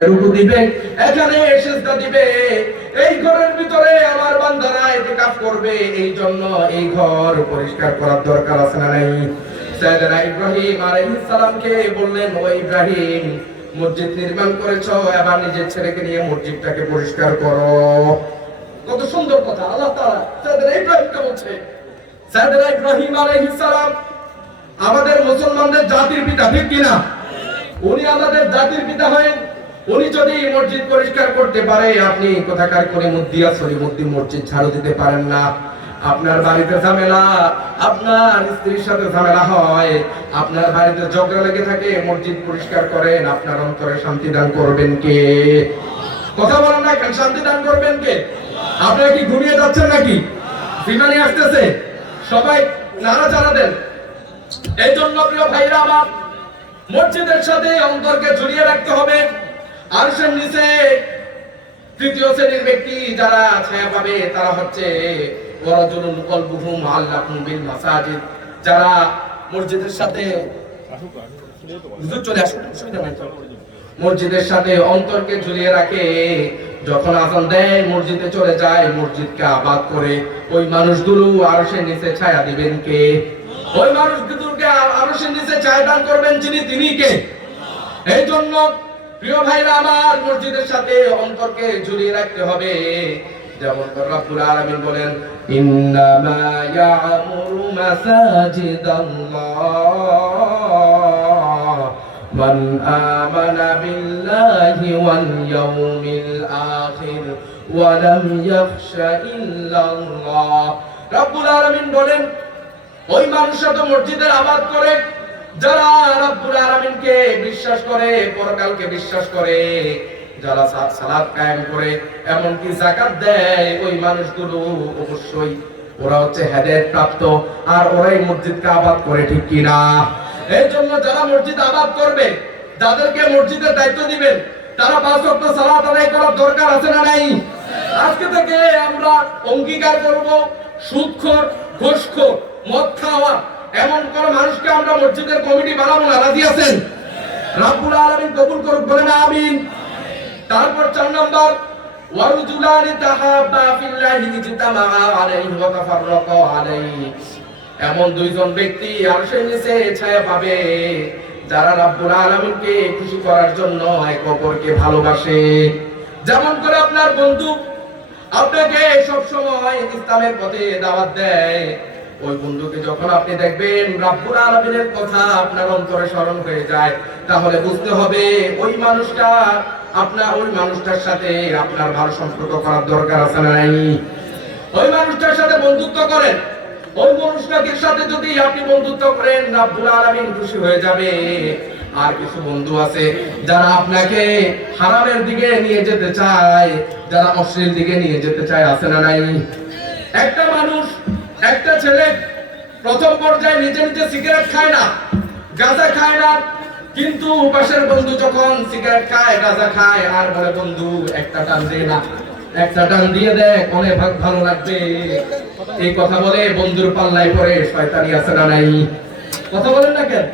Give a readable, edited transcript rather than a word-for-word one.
রুকু দিবে, এখানে সিজদা দিবে। এই ঘরের ভিতরে আমার বান্দারা ইতিকাফ করবে, এই জন্য এই ঘর পরিষ্কার করার দরকার আছে না নাই? সাইয়েদনা ইব্রাহিম আলাইহিস সালামকে বললেন, ও ইব্রাহিম, মসজিদ নির্মাণ করেছো, এবার নিজের ছেলেকে নিয়ে মসজিদটাকে পরিষ্কার করো। কত সুন্দর কথা আল্লাহ তাআলা সাইয়েদনা ইব্রাহিমকে বলছে। সাইয়েদনা ইব্রাহিম আলাইহিস সালাম আমাদের মুসলমানদের জাতির পিতা, ঠিক কিনা? উনি আমাদের জাতির পিতা হয়ে উনি যদি মসজিদ পরিষ্কার করতে পারে, আপনি কোথাকার করে মসজিদ ঝাড়ু দিতে পারেন না। আপনার বাড়িতে ঝামেলা, আপনার স্ত্রীর সাথে ঝামেলা হয়, আপনার বাড়িতে ঝগড়া লেগে থাকে, মসজিদ পরিষ্কার করেন, আপনার অন্তরে শান্তি দান করবেন কে? কথা বলেন না কেন? শান্তি দান করবেন কে? আপনারা কি ঘুমিয়ে যাচ্ছেন নাকি? বিমানে আসতেছে, সবাই নাড়াচাড়া দেন। এই জন্য প্রিয় ভাইরা আমার, মসজিদের সাথে অন্তরকে জড়িয়ে রাখতে হবে। আরশের নিচে তৃতীয় শ্রেণীর ব্যক্তি যারা ছায়া পাবে, তারা হচ্ছে ওয়ারাজুলুন কলবুহু মুআল্লাকুন বিল মাসাজিদ। যারা মসজিদের সাথে মসজিদের সাথে অন্তরকে ঝুলিয়ে রাখে, যখন আযান দেয় মসজিদে চলে যায়, মসজিদকে আবাদ করে, ওই মানুষগুলো আরশের নিচে ছায়া দিবেন কে? ওই মানুষগুলোকে আরশের নিচে ছায়া দান করবেন যিনি, তিনি কে? এই জন্য প্রিয় ভাইরা আমার, মসজিদের সাথে অন্তরকে ঝুলিয়ে রাখতে হবে। যেমন রব্বুল আলামিন বলেন, ইন্নামা ইয়ামুরু মাসাজিদাল্লাহ মান আমানা বিল্লাহি ওয়াল ইয়াউমিল আখির ওয়া লাম ইয়াখশা ইল্লাল্লাহ। রব্বুল আলামিন বলেন, ওই মানুষরা তো মসজিদের আবাদ করে যারা রব্বুল আলামিনকে বিশ্বাস করে, পরকালকে বিশ্বাস করে, যারা সালাত কায়েম করে, এমনকি যাকাত দেয়, ওই মানুষগুলো অবশ্যই ওরা হচ্ছে হেদায়েত প্রাপ্ত, আর ওরাই মসজিদকে আবাদ করে, ঠিক কি না? এই জন্য যারা মসজিদ আবাদ করবে, যাদেরকে মসজিদের দায়িত্ব দিবেন, তারা 5 ওয়াক্ত সালাত আদায় করার দরকার আছে না নাই? আজকে থেকে আমরা অঙ্গীকার করব, সুদখোর, ঘুষখোর, মদ খাওয়া এমন কোন মানুষকে আমরা মসজিদের কমিটি বানাবো না। রাজি আছেন? রব্বুল আলামিন কবুল করুক, বলেন আমিন। তারপর 4 নাম্বার, ওয়ারজুলানি তাহাব্বা ফিল্লাহি ইজতামাআ আলাইহি ওয়া তাফাররাকা আলাইহি। এমন দুইজন ব্যক্তি আরশের নিচে ছায়া পাবে, যারা রব্বুল আলামিনকে খুশি করার জন্য একে অপরকে ভালোবাসে। যেমন করে আপনার বন্ধু আপনাকে সব সময় ইসলামের পথে দাওয়াত দেয়, ওই বন্ধুকে যখন আপনি দেখবেন রব্বুল আলামিনের কথা আপনার অন্তরে স্মরণ হয়ে যায়, তাহলে বুঝতে হবে ওই মানুষটার সাথে আপনার ভালো সম্পর্ক করার দরকার আছে না নাই? ওই মানুষটার সাথে বন্ধুত্ব করেন। ওই মানুষটাকে সাথে যদি আপনি বন্ধুত্ব করেন, রব্বুল আলামিন খুশি হয়ে যাবে। আর কিছু বন্ধু আছে যারা আপনাকে হারামের দিকে নিয়ে যেতে চায়, যারা অশ্লীল দিকে নিয়ে যেতে চায়, আছে না নাই? একটা ছেলে প্রথম পর্যায়ে নিজে নিজে সিগারেট খায় না, গাঁজা খায় না, কিন্তু পাশের বন্ধু যখন সিগারেট খায়, গাঁজা খায়, আর বলে, বন্ধু একটা টান দে না, একটা টান দিয়ে দেখ, অনেক ভালো লাগবে। এই কথা বলে বন্ধুর পাল্লায় পড়ে শয়তানি, আছে না নাই? কথা বলেন না কেন?